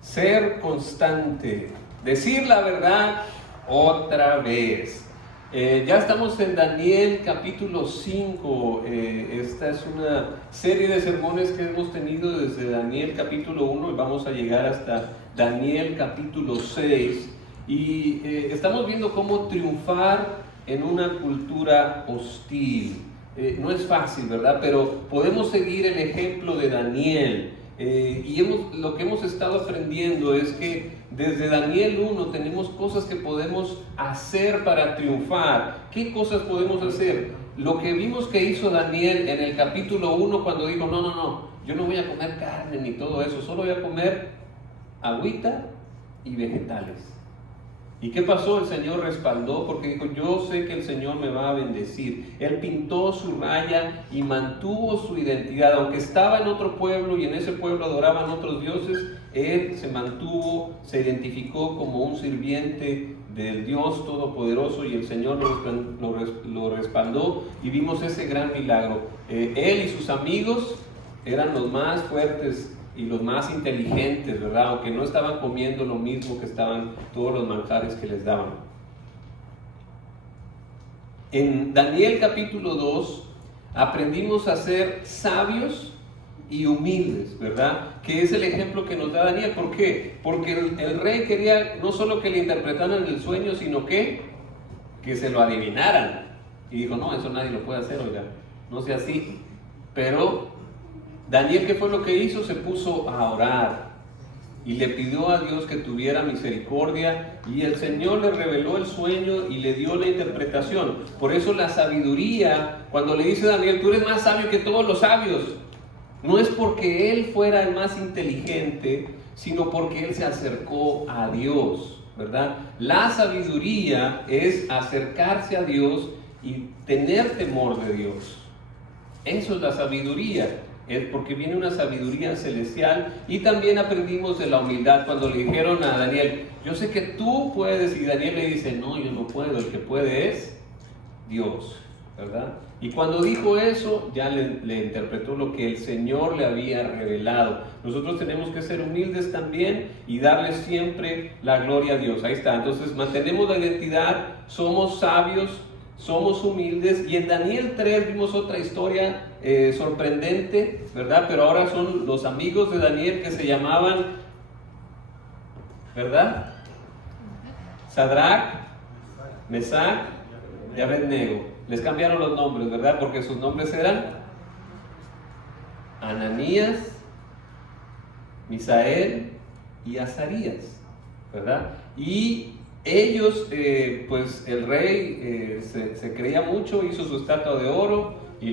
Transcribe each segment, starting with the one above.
Ser constante, decir la verdad otra vez. Ya estamos en Daniel capítulo 5. Esta es una serie de sermones que hemos tenido desde Daniel capítulo 1 y vamos a llegar hasta Daniel capítulo 6. Y estamos viendo cómo triunfar en una cultura hostil. No es fácil, ¿verdad? Pero podemos seguir el ejemplo de Daniel. Lo que hemos estado aprendiendo es que desde Daniel 1 tenemos cosas que podemos hacer para triunfar. ¿Qué cosas podemos hacer? Lo que vimos que hizo Daniel en el capítulo 1 cuando dijo, no, yo no voy a comer carne ni todo eso, solo voy a comer agüita y vegetales. ¿Y qué pasó? El Señor respaldó porque dijo, yo sé que el Señor me va a bendecir. Él pintó su raya y mantuvo su identidad. Aunque estaba en otro pueblo y en ese pueblo adoraban otros dioses, Él se mantuvo, se identificó como un sirviente del Dios Todopoderoso y el Señor lo respaldó y vimos ese gran milagro. Él y sus amigos eran los más fuertes y los más inteligentes, ¿verdad? Aunque no estaban comiendo lo mismo que estaban todos los manjares que les daban. En Daniel capítulo 2 aprendimos a ser sabios y humildes, ¿verdad? Que es el ejemplo que nos da Daniel. ¿Por qué? Porque el rey quería no solo que le interpretaran el sueño, sino que se lo adivinaran. Y dijo, no, eso nadie lo puede hacer, oiga, no sea así. Pero Daniel, ¿qué fue lo que hizo? Se puso a orar y le pidió a Dios que tuviera misericordia y el Señor le reveló el sueño y le dio la interpretación. Por eso la sabiduría, cuando le dice a Daniel, tú eres más sabio que todos los sabios, no es porque él fuera el más inteligente, sino porque él se acercó a Dios, ¿verdad? La sabiduría es acercarse a Dios y tener temor de Dios. Eso es la sabiduría. Es porque viene una sabiduría celestial. Y también aprendimos de la humildad cuando le dijeron a Daniel, yo sé que tú puedes, y Daniel le dice, no, yo no puedo, el que puede es Dios, ¿verdad? Y cuando dijo eso, ya le interpretó lo que el Señor le había revelado. Nosotros tenemos que ser humildes también y darle siempre la gloria a Dios. Ahí está, entonces mantenemos la identidad, somos sabios, somos humildes. Y en Daniel 3 vimos otra historia sorprendente, ¿verdad? Pero ahora son los amigos de Daniel que se llamaban, ¿verdad? Sadrach, Mesach y Abednego. Les cambiaron los nombres, ¿verdad? Porque sus nombres eran Ananías, Misael y Azarías, ¿verdad? Y ellos, pues el rey se creía mucho, hizo su estatua de oro y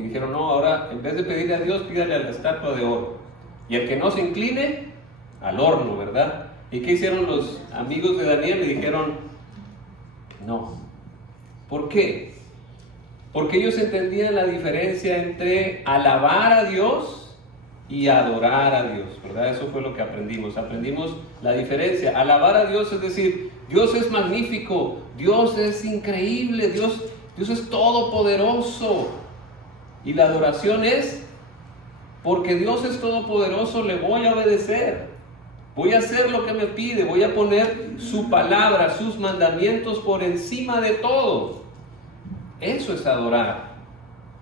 dijeron, no, ahora en vez de pedirle a Dios, pídale a la estatua de oro. Y el que no se incline, al horno, ¿verdad? ¿Y qué hicieron los amigos de Daniel? Le dijeron, no. ¿Por qué? Porque ellos entendían la diferencia entre alabar a Dios y adorar a Dios, ¿verdad? Eso fue lo que aprendimos. Aprendimos la diferencia. Alabar a Dios es decir, Dios es magnífico, Dios es increíble, Dios es todopoderoso. Y la adoración es, porque Dios es todopoderoso, le voy a obedecer. Voy a hacer lo que me pide, voy a poner su palabra, sus mandamientos por encima de todo. Eso es adorar.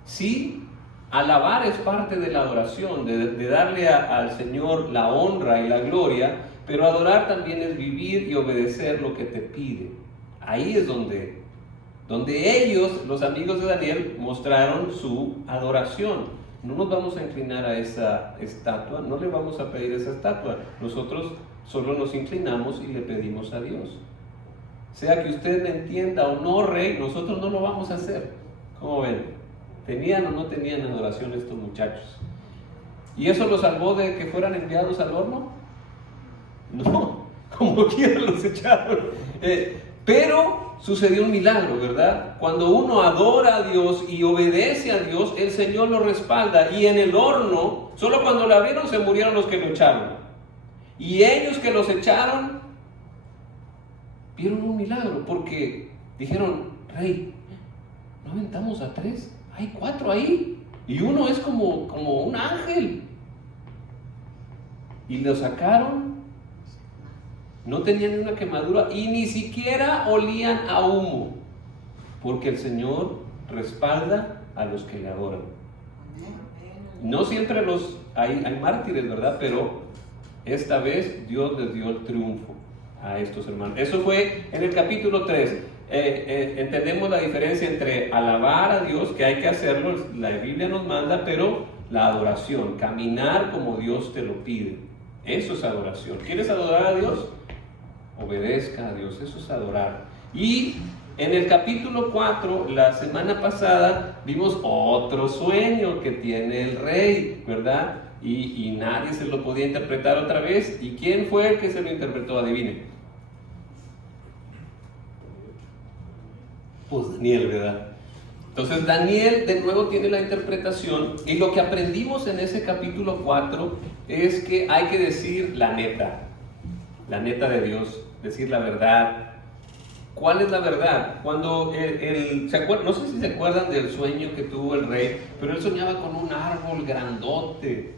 Sí, alabar es parte de la adoración, de darle al Señor la honra y la gloria, pero adorar también es vivir y obedecer lo que te pide. Ahí es donde ellos, los amigos de Daniel, mostraron su adoración. No nos vamos a inclinar a esa estatua, no le vamos a pedir esa estatua. Nosotros solo nos inclinamos y le pedimos a Dios. Sea que usted me entienda o no, rey, nosotros no lo vamos a hacer. ¿Cómo ven? ¿Tenían o no tenían adoración estos muchachos? ¿Y eso los salvó de que fueran enviados al horno? No, como quiera los echaron. Pero sucedió un milagro, ¿verdad? Cuando uno adora a Dios y obedece a Dios, el Señor lo respalda. Y en el horno, solo cuando lo abrieron se murieron los que lo echaron. Y ellos que los echaron vieron un milagro, porque dijeron, rey, ¿no aventamos a 3? Hay 4 ahí, y uno es como un ángel. Y lo sacaron No tenían ni una quemadura y ni siquiera olían a humo, porque el Señor respalda a los que le adoran. No siempre hay mártires, ¿verdad? Pero esta vez Dios les dio el triunfo a estos hermanos. Eso fue en el capítulo 3. Entendemos la diferencia entre alabar a Dios, que hay que hacerlo, la Biblia nos manda, pero la adoración, caminar como Dios te lo pide. Eso es adoración. ¿Quieres adorar a Dios? Obedezca a Dios, eso es adorar. Y en el capítulo 4, la semana pasada, vimos otro sueño que tiene el rey, ¿verdad? Y nadie se lo podía interpretar otra vez. ¿Y quién fue el que se lo interpretó? Adivinen. Pues Daniel, ¿verdad? Entonces Daniel de nuevo tiene la interpretación, y lo que aprendimos en ese capítulo 4 es que hay que decir la neta de Dios, decir la verdad. ¿Cuál es la verdad? Cuando no sé si se acuerdan del sueño que tuvo el rey, pero él soñaba con un árbol grandote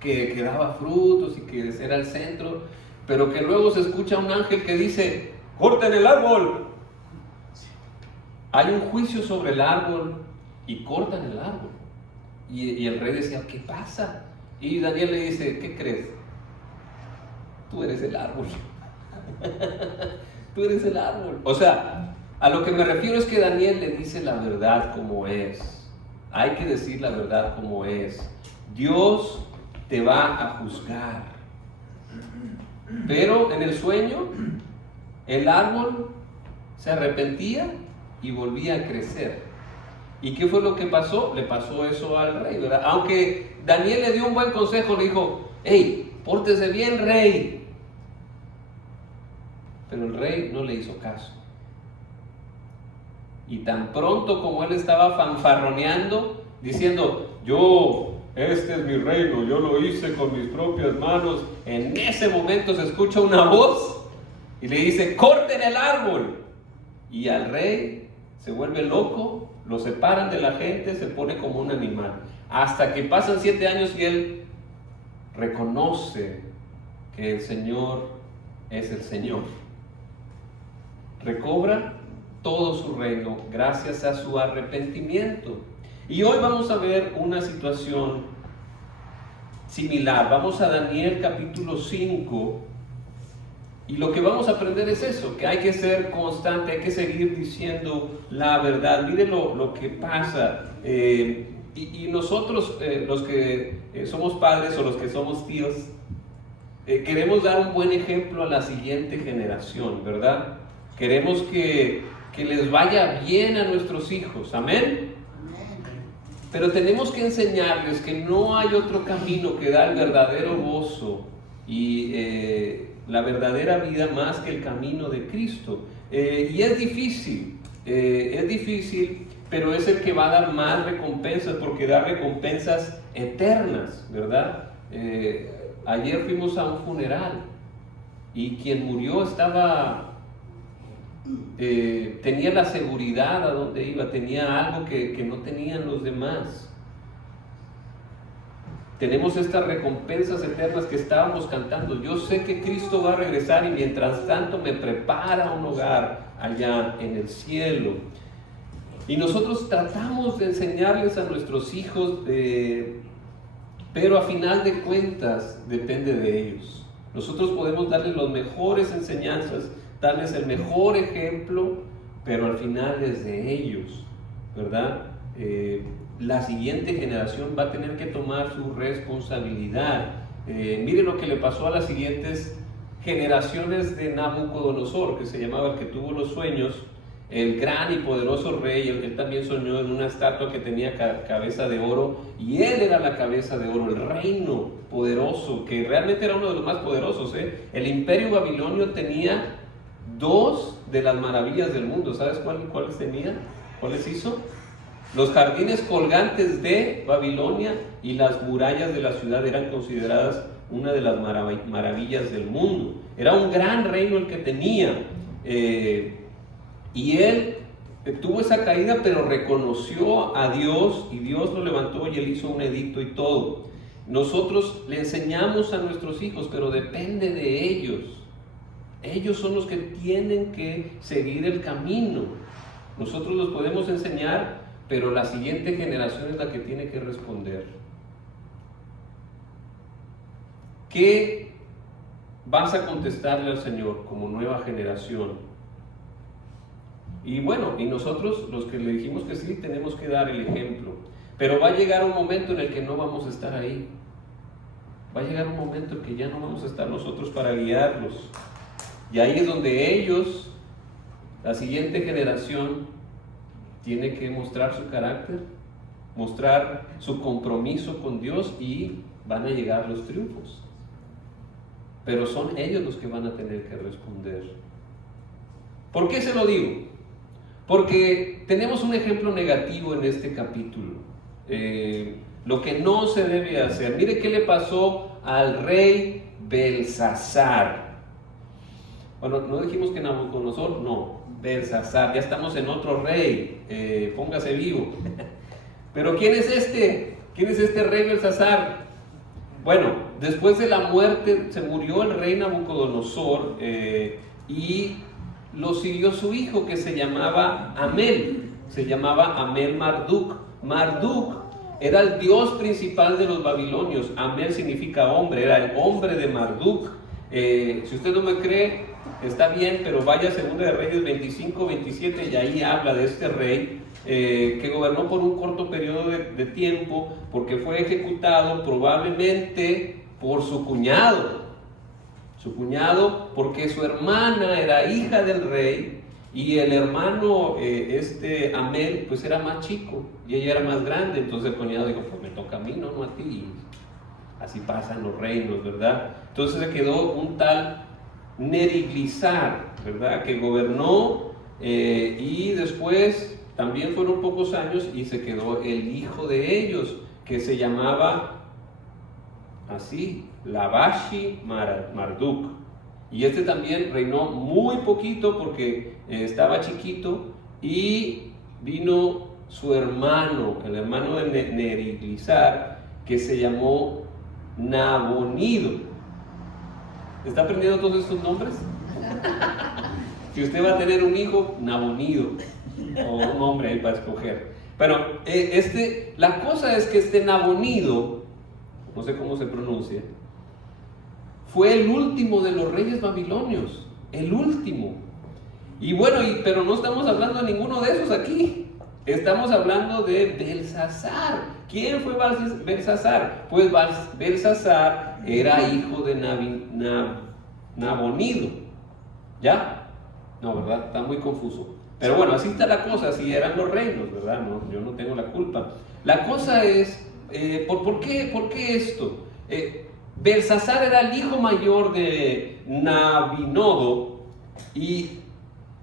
que daba frutos y que era el centro, pero que luego se escucha un ángel que dice: ¡corten el árbol! Hay un juicio sobre el árbol y cortan el árbol. Y el rey decía: ¿qué pasa? Y Daniel le dice: ¿qué crees? Tú eres el árbol. Tú eres el árbol. O sea, a lo que me refiero es que Daniel le dice la verdad como es. Hay que decir la verdad como es. Dios te va a juzgar. Pero en el sueño, el árbol se arrepentía y volvía a crecer. ¿Y qué fue lo que pasó? Le pasó eso al rey, ¿verdad? Aunque Daniel le dio un buen consejo, le dijo: hey, pórtese bien, rey. Pero el rey no le hizo caso. Y tan pronto como él estaba fanfarroneando, diciendo: este es mi reino, yo lo hice con mis propias manos, en ese momento se escucha una voz y le dice: corten el árbol. Y al rey se vuelve loco, lo separan de la gente, se pone como un animal. Hasta que pasan 7 años y él reconoce que el Señor es el Señor. Recobra todo su reino gracias a su arrepentimiento. Y hoy vamos a ver una situación similar. Vamos a Daniel capítulo 5. Y lo que vamos a aprender es eso, que hay que ser constante, hay que seguir diciendo la verdad. Mire lo que pasa. Y nosotros, los que somos padres o los que somos tíos, queremos dar un buen ejemplo a la siguiente generación, ¿verdad? Queremos que les vaya bien a nuestros hijos. ¿Amén? Pero tenemos que enseñarles que no hay otro camino que da el verdadero gozo y la verdadera vida más que el camino de Cristo. Y es difícil, pero es el que va a dar más recompensas, porque da recompensas eternas, ¿verdad? Ayer fuimos a un funeral y quien murió tenía la seguridad a donde iba, tenía algo que no tenían los demás. Tenemos estas recompensas eternas que estábamos cantando. Yo sé que Cristo va a regresar y mientras tanto me prepara un hogar allá en el cielo. Y nosotros tratamos de enseñarles a nuestros hijos, pero a final de cuentas depende de ellos. Nosotros podemos darles las mejores enseñanzas, darles el mejor ejemplo, pero al final es de ellos, ¿verdad? La siguiente generación va a tener que tomar su responsabilidad. Mire lo que le pasó a las siguientes generaciones de Nabucodonosor, que se llamaba el que tuvo los sueños, el gran y poderoso rey. Él también soñó en una estatua que tenía cabeza de oro, y él era la cabeza de oro, el reino poderoso, que realmente era uno de los más poderosos. El imperio babilonio tenía 2 de las maravillas del mundo. ¿Sabes cuáles tenía? ¿Cuáles hizo? Los jardines colgantes de Babilonia y las murallas de la ciudad eran consideradas una de las maravillas del mundo. Era un gran reino el que tenía. Y él tuvo esa caída, pero reconoció a Dios y Dios lo levantó y él hizo un edicto y todo. Nosotros le enseñamos a nuestros hijos, pero depende de ellos. Ellos son los que tienen que seguir el camino. Nosotros los podemos enseñar, pero la siguiente generación es la que tiene que responder. ¿Qué vas a contestarle al Señor como nueva generación? Y bueno, y nosotros los que le dijimos que sí, tenemos que dar el ejemplo. Pero va a llegar un momento en el que no vamos a estar ahí. Va a llegar un momento en que ya no vamos a estar nosotros para guiarlos. Y ahí es donde ellos, la siguiente generación, tiene que mostrar su carácter, mostrar su compromiso con Dios, y van a llegar los triunfos. Pero son ellos los que van a tener que responder. ¿Por qué se lo digo? Porque tenemos un ejemplo negativo en este capítulo. Lo que no se debe hacer. Mire qué le pasó al rey Belsasar. Bueno, no dijimos que Nabucodonosor, no, Belsasar. Ya estamos en otro rey. Póngase vivo. Pero ¿quién es este? ¿Quién es este rey Belsasar? Bueno, después de la muerte, se murió el rey Nabucodonosor y lo siguió su hijo, que se llamaba Amel. Se llamaba Amel Marduk. Marduk era el dios principal de los babilonios. Amel significa hombre, era el hombre de Marduk. Si usted no me cree, está bien, pero vaya a 2 de Reyes 25, 27 y ahí habla de este rey que gobernó por un corto periodo de tiempo, porque fue ejecutado probablemente por su cuñado. Su cuñado, porque su hermana era hija del rey, y el hermano, Amel, pues era más chico, y ella era más grande. Entonces el cuñado dijo, pues me toca a mí, no a ti. Y así pasan los reinos, ¿verdad? Entonces se quedó un tal Neriglissar, ¿verdad? Que gobernó, y después también fueron pocos años, y se quedó el hijo de ellos, que se llamaba así, Lavashi Marduk. Y este también reinó muy poquito porque estaba chiquito, y vino su hermano, el hermano de Neriglissar, que se llamó Nabonido. ¿Está aprendiendo todos estos nombres? Si usted va a tener un hijo, Nabonido, o un hombre ahí para escoger. Pero la cosa es que este Nabonido, no sé cómo se pronuncia, fue el último de los reyes babilonios, el último. Y bueno, pero no estamos hablando de ninguno de esos aquí. Estamos hablando de Belsasar. ¿Quién fue Belsasar? Pues Belsasar era hijo de Nabonido. ¿Ya? No, ¿verdad? Está muy confuso. Pero bueno, así está la cosa, así eran los reinos, ¿verdad? No, yo no tengo la culpa. La cosa es, ¿por qué esto? Belsasar era el hijo mayor de Nabinodo, y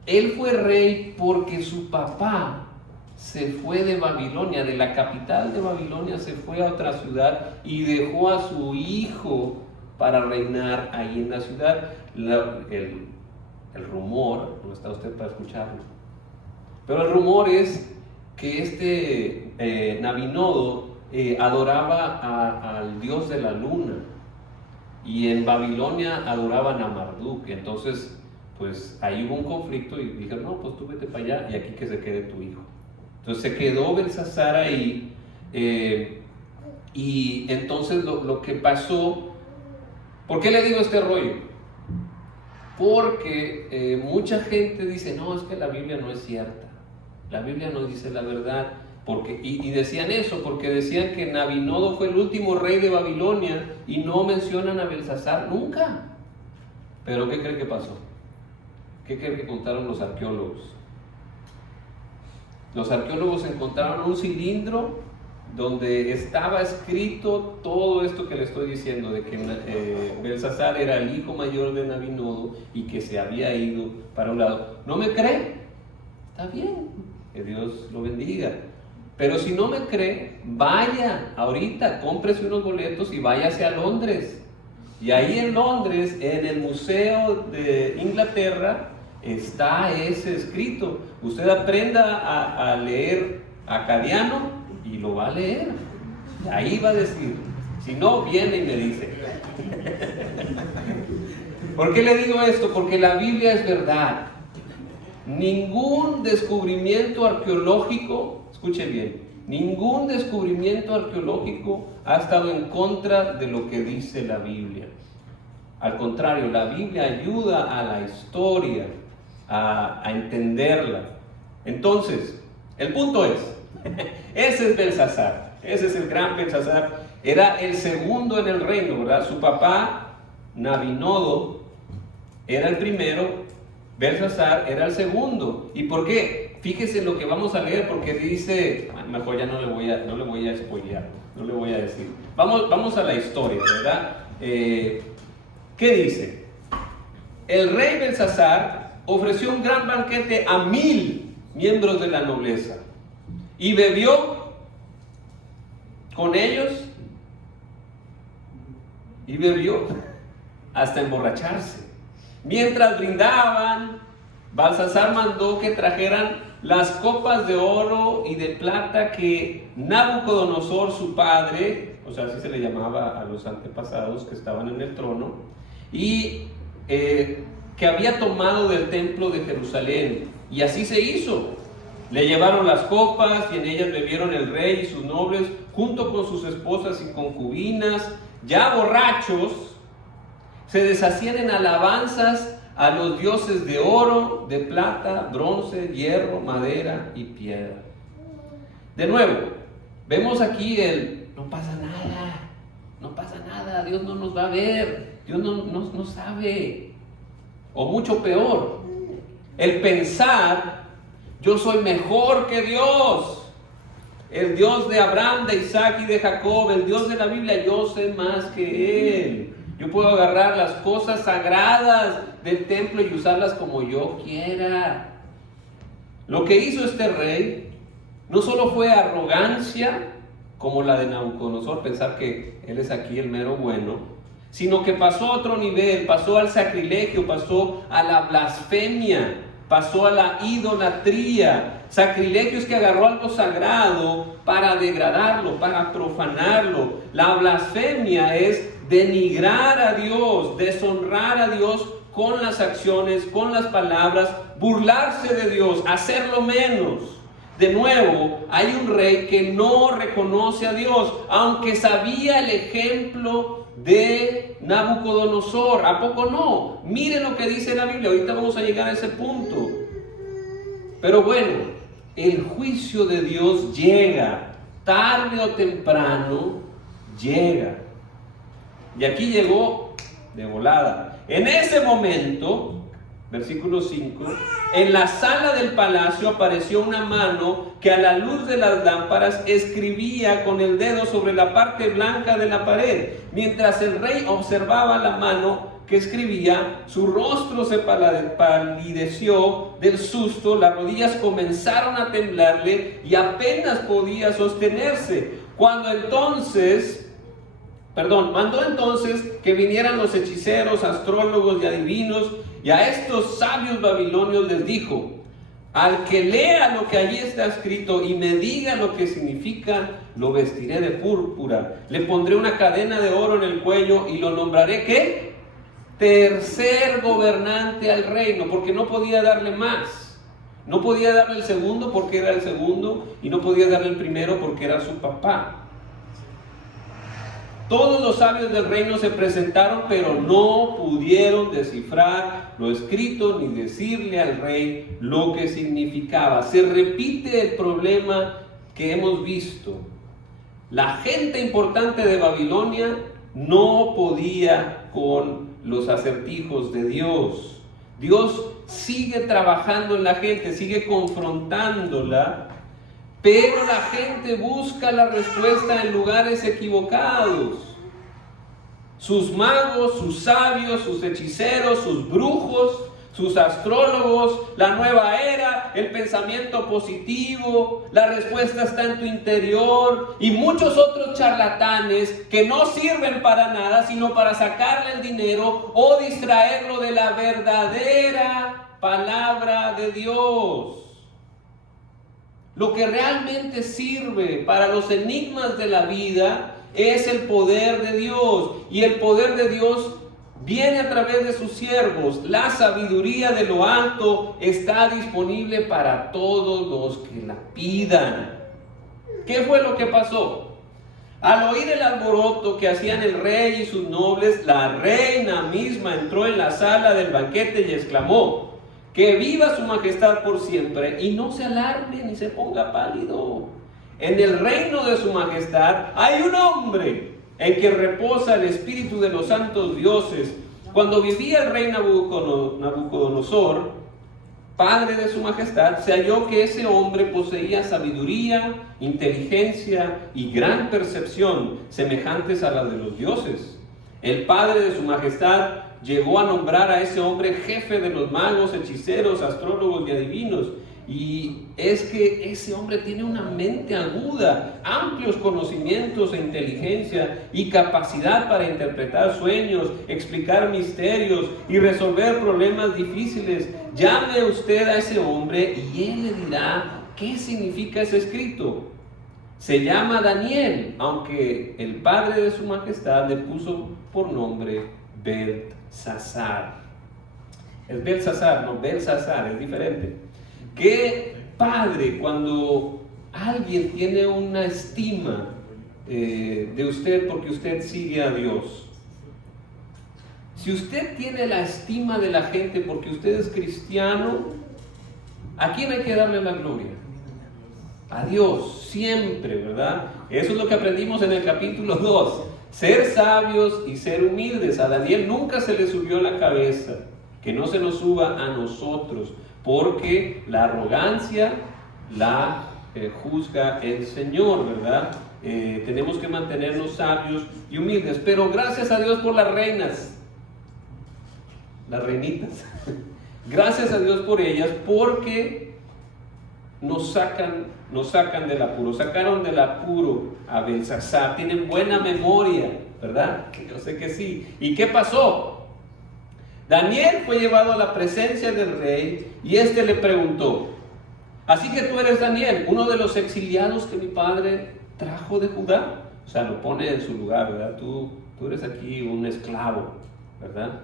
él fue rey porque su papá se fue de Babilonia, de la capital de Babilonia, se fue a otra ciudad y dejó a su hijo para reinar ahí en la ciudad. El rumor, no está usted para escucharlo, pero el rumor es que Nabinodo adoraba al dios de la luna, y en Babilonia adoraban a Marduk. Entonces pues ahí hubo un conflicto, y dijeron, no, pues tú vete para allá y aquí que se quede tu hijo. Entonces se quedó Belsasar ahí, y entonces lo que pasó, ¿por qué le digo este rollo? Porque mucha gente dice, no, es que la Biblia no es cierta, la Biblia no dice la verdad. Y decían eso, porque decían que Nabinodo fue el último rey de Babilonia, y no mencionan a Belsasar nunca. Pero ¿qué creen que pasó? ¿Qué creen que contaron los arqueólogos? Los arqueólogos encontraron un cilindro donde estaba escrito todo esto que le estoy diciendo, de que Belsasar era el hijo mayor de Nabinodo y que se había ido para un lado. ¿No me cree? Está bien, que Dios lo bendiga. Pero si no me cree, vaya ahorita, cómprese unos boletos y váyase a Londres. Y ahí en Londres, en el Museo de Inglaterra, está ese escrito. Usted aprenda a leer acadiano y lo va a leer. Y ahí va a decir. Si no, viene y me dice. ¿Por qué le digo esto? Porque la Biblia es verdad. Ningún descubrimiento arqueológico, escuche bien, ningún descubrimiento arqueológico ha estado en contra de lo que dice la Biblia. Al contrario, la Biblia ayuda a la historia a entenderla. Entonces, el punto es, ese es Belsasar, ese es el gran Belsasar, era el segundo en el reino, ¿verdad? Su papá, Nabinodo, era el primero, Belsasar era el segundo. ¿Y por qué? Fíjese lo que vamos a leer, porque dice, mejor ya no le voy a spoilear, no le voy a decir. Vamos a la historia, ¿verdad? ¿Qué dice? El rey Belsasar ofreció un gran banquete a 1000 miembros de la nobleza y bebió con ellos y bebió hasta emborracharse. Mientras brindaban, Belsasar mandó que trajeran las copas de oro y de plata que Nabucodonosor, su padre, o sea, así se le llamaba a los antepasados que estaban en el trono, y que había tomado del templo de Jerusalén. Y así se hizo. Le llevaron las copas y en ellas bebieron el rey y sus nobles, junto con sus esposas y concubinas. Ya borrachos, se deshacían en alabanzas a los dioses de oro, de plata, bronce, hierro, madera y piedra. De nuevo, vemos aquí no pasa nada, Dios no nos va a ver, Dios no sabe. O mucho peor, el pensar, yo soy mejor que Dios, el Dios de Abraham, de Isaac y de Jacob, el Dios de la Biblia, yo sé más que Él. Yo puedo agarrar las cosas sagradas del templo y usarlas como yo quiera. Lo que hizo este rey no solo fue arrogancia, como la de Nabucodonosor, pensar que él es aquí el mero bueno, sino que pasó a otro nivel, pasó al sacrilegio, pasó a la blasfemia, pasó a la idolatría. Sacrilegio es que agarró algo sagrado para degradarlo, para profanarlo. La blasfemia es denigrar a Dios, deshonrar a Dios con las acciones, con las palabras, burlarse de Dios, hacerlo menos. De nuevo, hay un rey que no reconoce a Dios, aunque sabía el ejemplo de Nabucodonosor. ¿A poco no? Mire lo que dice la Biblia. Ahorita vamos a llegar a ese punto. Pero bueno, el juicio de Dios llega, tarde o temprano llega. Y aquí llegó de volada. En ese momento, versículo 5, en la sala del palacio apareció una mano que a la luz de las lámparas escribía con el dedo sobre la parte blanca de la pared. Mientras el rey observaba la mano que escribía, su rostro se palideció del susto, las rodillas comenzaron a temblarle y apenas podía sostenerse. Mandó entonces que vinieran los hechiceros, astrólogos y adivinos, y a estos sabios babilonios les dijo: al que lea lo que allí está escrito y me diga lo que significa, lo vestiré de púrpura, le pondré una cadena de oro en el cuello y lo nombraré, ¿qué? Tercer gobernante al reino, porque no podía darle más. No podía darle el segundo porque era el segundo, y no podía darle el primero porque era su papá. Todos los sabios del reino se presentaron, pero no pudieron descifrar lo escrito ni decirle al rey lo que significaba. Se repite el problema que hemos visto. La gente importante de Babilonia no podía con los acertijos de Dios. Dios sigue trabajando en la gente, sigue confrontándola, pero la gente busca la respuesta en lugares equivocados. Sus magos, sus sabios, sus hechiceros, sus brujos, sus astrólogos, la nueva era, el pensamiento positivo, la respuesta está en tu interior, y muchos otros charlatanes que no sirven para nada, sino para sacarle el dinero o distraerlo de la verdadera palabra de Dios. Lo que realmente sirve para los enigmas de la vida es el poder de Dios. Y el poder de Dios viene a través de sus siervos. La sabiduría de lo alto está disponible para todos los que la pidan. ¿Qué fue lo que pasó? Al oír el alboroto que hacían el rey y sus nobles, la reina misma entró en la sala del banquete y exclamó: que viva su majestad por siempre, y no se alarme ni se ponga pálido. En el reino de su majestad hay un hombre en quien reposa el espíritu de los santos dioses. Cuando vivía el rey Nabucodonosor, padre de su majestad, se halló que ese hombre poseía sabiduría, inteligencia y gran percepción, semejantes a las de los dioses. El padre de su majestad llegó a nombrar a ese hombre jefe de los magos, hechiceros, astrólogos y adivinos. Y es que ese hombre tiene una mente aguda, amplios conocimientos e inteligencia y capacidad para interpretar sueños, explicar misterios y resolver problemas difíciles. Llame usted a ese hombre y él le dirá qué significa ese escrito. Se llama Daniel, aunque el padre de su majestad le puso por nombre Beltsasar. Es Beltsasar, no Belsasar, es diferente. Qué padre cuando alguien tiene una estima de usted porque usted sigue a Dios. Si usted tiene la estima de la gente porque usted es cristiano, ¿a quién hay que darle la gloria? A Dios, siempre, ¿verdad? Eso es lo que aprendimos en el capítulo 2. Ser sabios y ser humildes. A Daniel nunca se le subió la cabeza. Que no se nos suba a nosotros, porque la arrogancia la juzga el Señor, ¿verdad? Tenemos que mantenernos sabios y humildes. Pero gracias a Dios por las reinas, las reinitas. Gracias a Dios por ellas, porque nos sacan del apuro. Sacaron del apuro a Beltsasar. Tienen buena memoria, ¿verdad? Yo sé que sí. ¿Y qué pasó? Daniel fue llevado a la presencia del rey y éste le preguntó: así que tú eres Daniel, uno de los exiliados que mi padre trajo de Judá. O sea, lo pone en su lugar, ¿verdad? Tú eres aquí un esclavo, ¿verdad?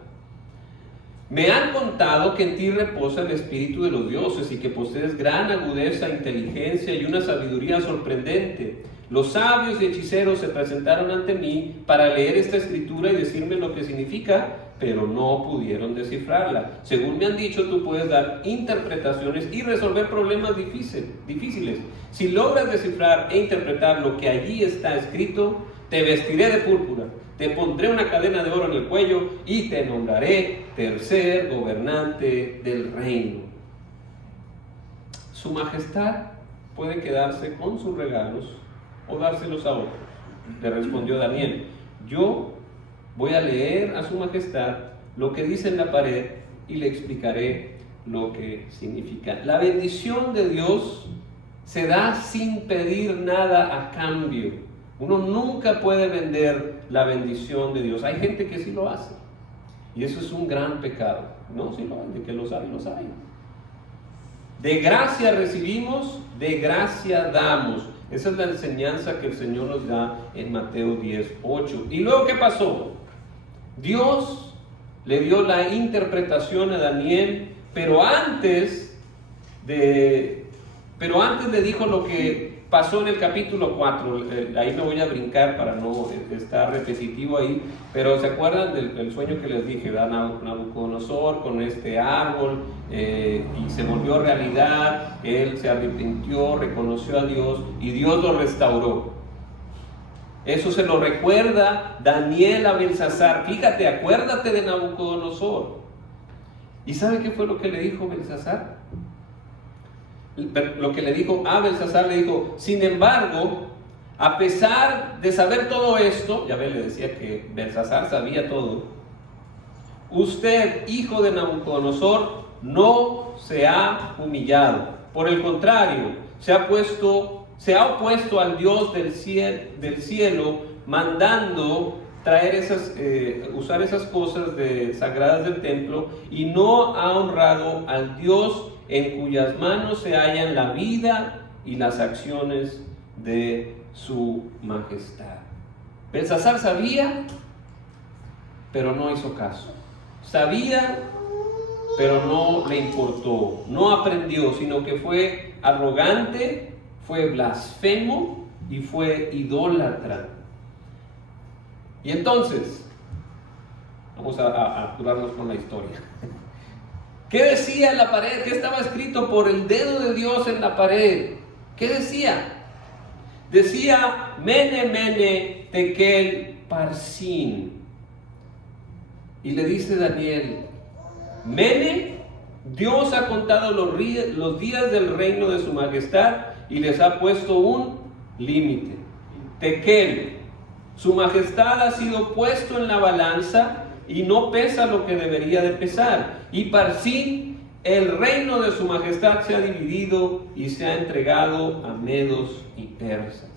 Me han contado que en ti reposa el espíritu de los dioses y que posees gran agudeza, inteligencia y una sabiduría sorprendente. Los sabios y hechiceros se presentaron ante mí para leer esta escritura y decirme lo que significa, pero no pudieron descifrarla. Según me han dicho, tú puedes dar interpretaciones y resolver problemas difíciles. Si logras descifrar e interpretar lo que allí está escrito, te vestiré de púrpura, te pondré una cadena de oro en el cuello y te nombraré tercer gobernante del reino. Su majestad puede quedarse con sus regalos o dárselos a otros. Le respondió Daniel: yo voy a leer a su majestad lo que dice en la pared y le explicaré lo que significa. La bendición de Dios se da sin pedir nada a cambio. Uno nunca puede vender la bendición de Dios. Hay gente que sí lo hace, y eso es un gran pecado. No, sí lo hay, de que los hay, los hay. De gracia recibimos, de gracia damos. Esa es la enseñanza que el Señor nos da en Mateo 10:8. ¿Y luego qué pasó? Dios le dio la interpretación a Daniel, pero antes le dijo lo que pasó en el capítulo 4. Ahí me voy a brincar para no estar repetitivo ahí, pero ¿se acuerdan del sueño que les dije? Nabucodonosor con este árbol, y se volvió realidad. Él se arrepintió, reconoció a Dios y Dios lo restauró. Eso se lo recuerda Daniel a Beltsasar. Fíjate, acuérdate de Nabucodonosor. ¿Y sabe qué fue lo que le dijo Beltsasar? Lo que le dijo a Beltsasar, le dijo: sin embargo, a pesar de saber todo esto, ya ve, le decía que Beltsasar sabía todo, usted, hijo de Nabucodonosor, no se ha humillado. Por el contrario, se ha opuesto al Dios del cielo, mandando usar esas cosas sagradas del templo, y no ha honrado al Dios en cuyas manos se hallan la vida y las acciones de su majestad. Beltsasar sabía, pero no hizo caso. Sabía, pero no le importó, no aprendió, sino que fue arrogante, fue blasfemo y fue idólatra. Y entonces, vamos a apurarnos con la historia. ¿Qué decía en la pared? ¿Qué estaba escrito por el dedo de Dios en la pared? ¿Qué decía? Decía, Mene, Mene, Tekel, Parsin. Y le dice Daniel, Mene, Dios ha contado los días del reino de su majestad y les ha puesto un límite. Tekel, su majestad ha sido puesto en la balanza y no pesa lo que debería de pesar. Y Parsin, el reino de su majestad se ha dividido y se ha entregado a medos y persas.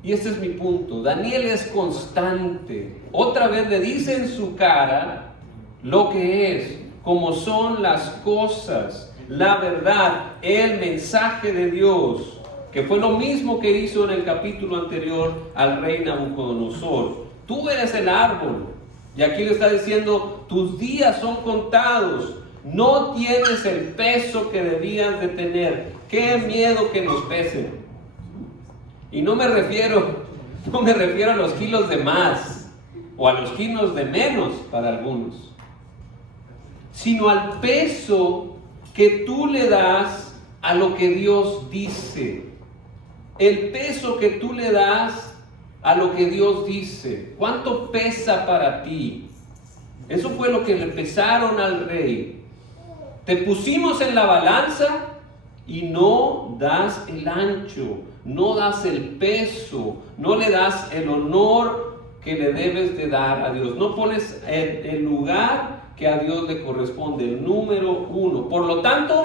Y este es mi punto. Daniel es constante. Otra vez le dice en su cara lo que es, cómo son las cosas, la verdad, el mensaje de Dios, que fue lo mismo que hizo en el capítulo anterior al rey Nabucodonosor. Tú eres el árbol. Y aquí le está diciendo, tus días son contados. No tienes el peso que debías de tener. Qué miedo que nos pesen. Y no me refiero a los kilos de más o a los kilos de menos para algunos, sino al peso que tú le das a lo que Dios dice. El peso que tú le das a lo que Dios dice. ¿Cuánto pesa para ti? Eso fue lo que le pesaron al rey. Te pusimos en la balanza y no das el ancho, no das el peso, no le das el honor que le debes de dar a Dios. No pones el lugar que a Dios le corresponde, el número uno. Por lo tanto,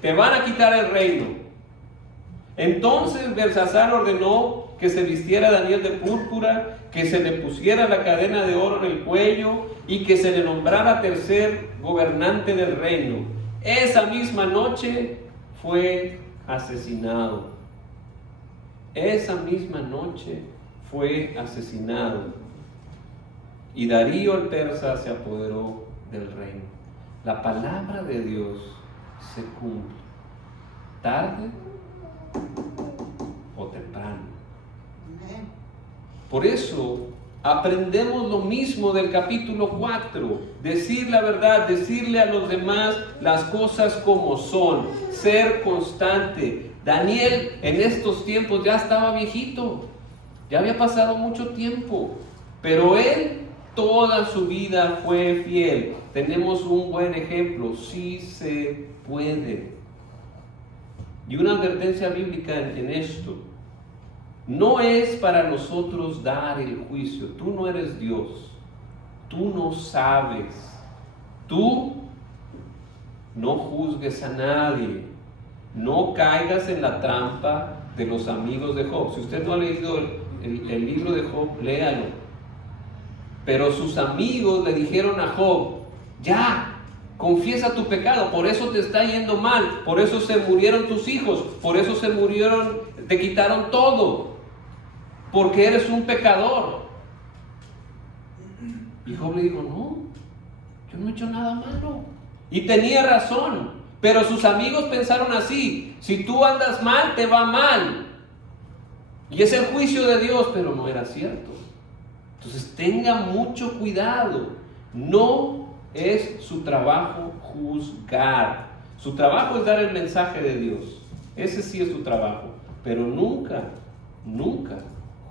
te van a quitar el reino. Entonces Belsasar ordenó que se vistiera Daniel de púrpura, que se le pusiera la cadena de oro en el cuello y que se le nombrara tercer gobernante del reino. Esa misma noche fue asesinado. Esa misma noche fue asesinado. Y Darío el persa se apoderó del reino. La palabra de Dios se cumple, tarde o temprano. Por eso aprendemos lo mismo del capítulo 4, decir la verdad, decirle a los demás las cosas como son, ser constante. Daniel en estos tiempos ya estaba viejito, ya había pasado mucho tiempo, pero él toda su vida fue fiel. Tenemos un buen ejemplo, sí se puede. Y una advertencia bíblica en esto: no es para nosotros dar el juicio. Tú no eres Dios, tú no sabes, tú no juzgues a nadie, no caigas en la trampa de los amigos de Job. Si usted no ha leído el libro de Job, léalo. Pero sus amigos le dijeron a Job: ya, confiesa tu pecado, por eso te está yendo mal, por eso se murieron tus hijos, por eso te quitaron todo, porque eres un pecador. Y Job le dijo: no, yo no he hecho nada malo. Y tenía razón, pero sus amigos pensaron así: si tú andas mal, te va mal. Y es el juicio de Dios, pero no era cierto. Entonces tenga mucho cuidado. No es su trabajo juzgar. Su trabajo es dar el mensaje de Dios. Ese sí es su trabajo. Pero nunca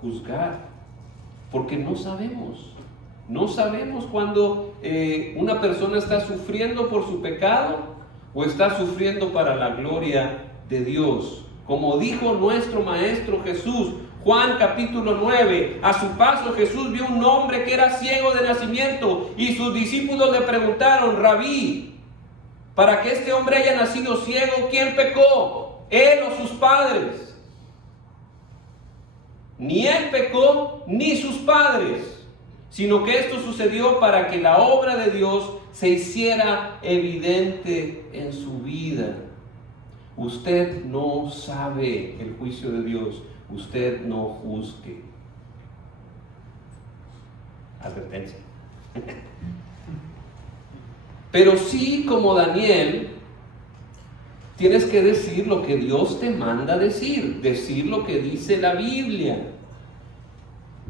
juzgar. Porque no sabemos. No sabemos cuando una persona está sufriendo por su pecado o está sufriendo para la gloria de Dios. Como dijo nuestro Maestro Jesús, Juan capítulo 9, a su paso Jesús vio un hombre que era ciego de nacimiento y sus discípulos le preguntaron: Rabí, para que este hombre haya nacido ciego, ¿quién pecó? ¿Él o sus padres? Ni él pecó ni sus padres, sino que esto sucedió para que la obra de Dios se hiciera evidente en su vida. Usted no sabe el juicio de Dios. Usted no juzgue. advertencia. Pero sí, como Daniel, tienes que decir lo que Dios te manda decir lo que dice la Biblia.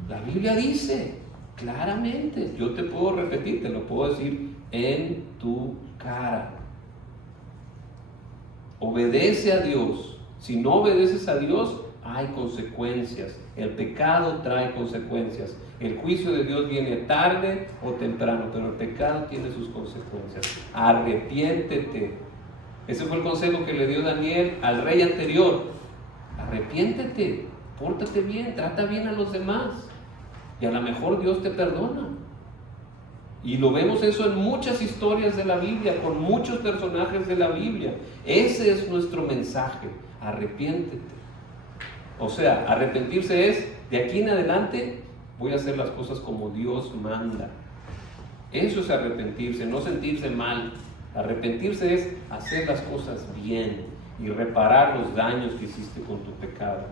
La Biblia dice claramente, yo te puedo repetir, te lo puedo decir en tu cara. Obedece a Dios. Si no obedeces a Dios, hay consecuencias. El pecado trae consecuencias. El juicio de Dios viene tarde o temprano, pero el pecado tiene sus consecuencias. Arrepiéntete. Ese fue el consejo que le dio Daniel al rey anterior. Arrepiéntete, pórtate bien, trata bien a los demás. Y a lo mejor Dios te perdona. Y lo vemos eso en muchas historias de la Biblia, con muchos personajes de la Biblia. Ese es nuestro mensaje, arrepiéntete. O sea, arrepentirse es, de aquí en adelante voy a hacer las cosas como Dios manda. Eso es arrepentirse, no sentirse mal. Arrepentirse es hacer las cosas bien y reparar los daños que hiciste con tu pecado.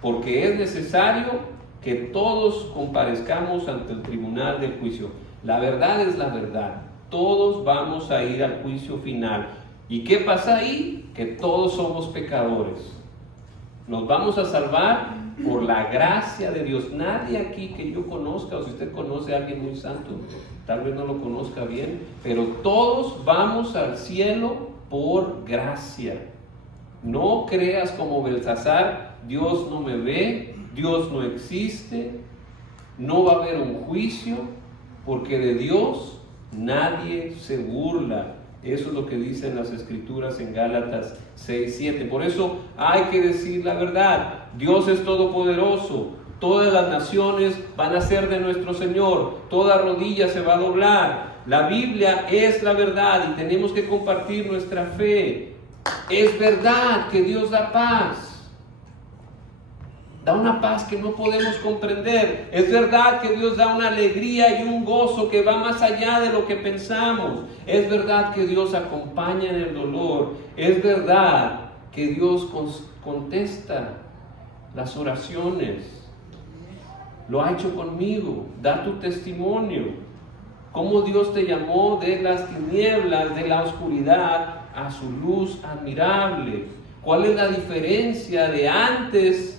Porque es necesario que todos comparezcamos ante el tribunal del juicio. La verdad es la verdad. Todos vamos a ir al juicio final. ¿Y qué pasa ahí? Que todos somos pecadores. Nos vamos a salvar por la gracia de Dios. Nadie aquí que yo conozca, o si usted conoce a alguien muy santo, tal vez no lo conozca bien, pero todos vamos al cielo por gracia. No creas como Belsasar, Dios no me ve, Dios no existe, no va a haber un juicio, porque de Dios nadie se burla. Eso es lo que dicen las Escrituras en Gálatas 6:7. Por eso hay que decir la verdad. Dios es todopoderoso. Todas las naciones van a ser de nuestro Señor. Toda rodilla se va a doblar. La Biblia es la verdad y tenemos que compartir nuestra fe. Es verdad que Dios da paz. Da una paz que no podemos comprender. Es verdad que Dios da una alegría y un gozo que va más allá de lo que pensamos. Es verdad que Dios acompaña en el dolor. Es verdad que Dios contesta las oraciones. Lo ha hecho conmigo. Da tu testimonio. Cómo Dios te llamó de las tinieblas, de la oscuridad, a su luz admirable. ¿Cuál es la diferencia de antes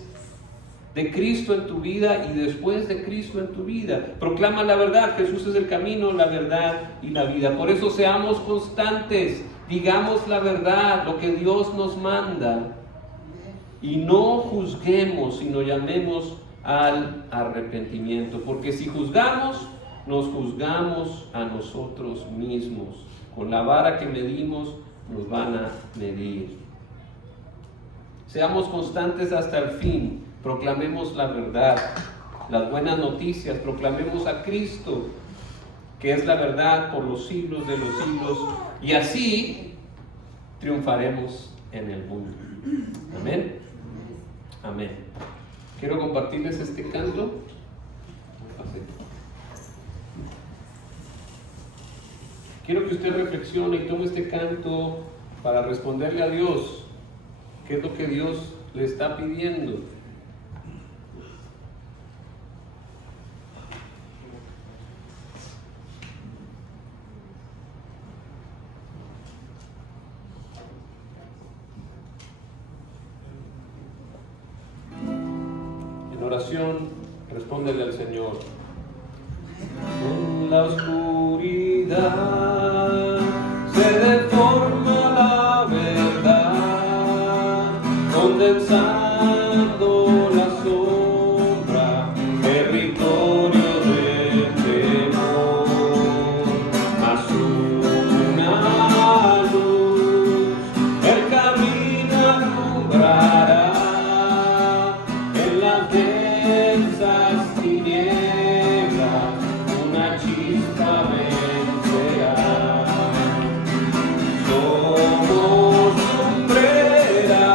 de Cristo en tu vida y después de Cristo en tu vida? Proclama la verdad. Jesús es el camino, la verdad y la vida. Por eso seamos constantes, digamos la verdad, lo que Dios nos manda, y no juzguemos, sino llamemos al arrepentimiento, porque si juzgamos, nos juzgamos a nosotros mismos. Con la vara que medimos, nos van a medir. Seamos constantes hasta el fin. Proclamemos la verdad, las buenas noticias, proclamemos a Cristo, que es la verdad por los siglos de los siglos, y así triunfaremos en el mundo. Amén. Amén. Quiero compartirles este canto. Quiero que usted reflexione y tome este canto para responderle a Dios. ¿Qué es lo que Dios le está pidiendo? En oración, respóndele al Señor. En la oscuridad se deforma la verdad, condensando la sombra, territorio del temor. Mas una luz el camino alumbrará en las densas tinieblas. Una chispa vencerá. Somos lumbrera,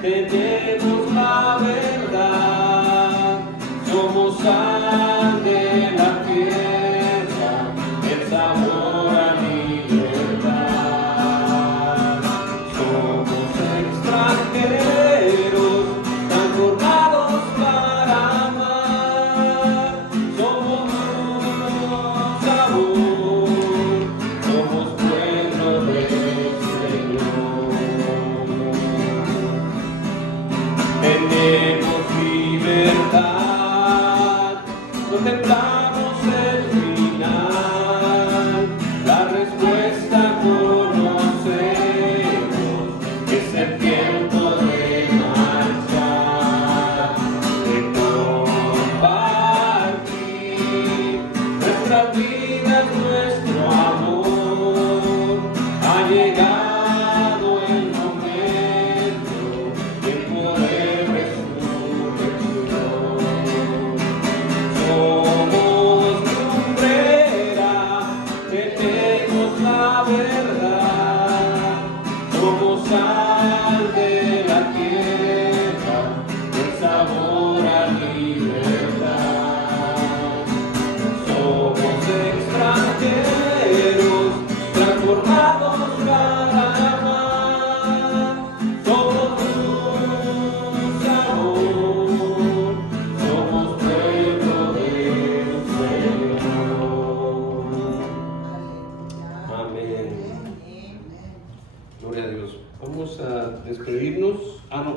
tenemos la verdad. Somos sal de la tierra, el sabor a libertad. Somos extranjeros, transformados para amar. Somos vidas nuestro amor. Ha llegado el momento de poder resurrección. Somos lumbrera, tenemos la verdad. Somos sal de la tierra, el sabor a libertad. Somos extranjeros, transformados para amar. Somos luz, amor, somos pueblo del Señor. Amén. Gloria a Dios. Vamos a despedirnos. Ah, no, perdón.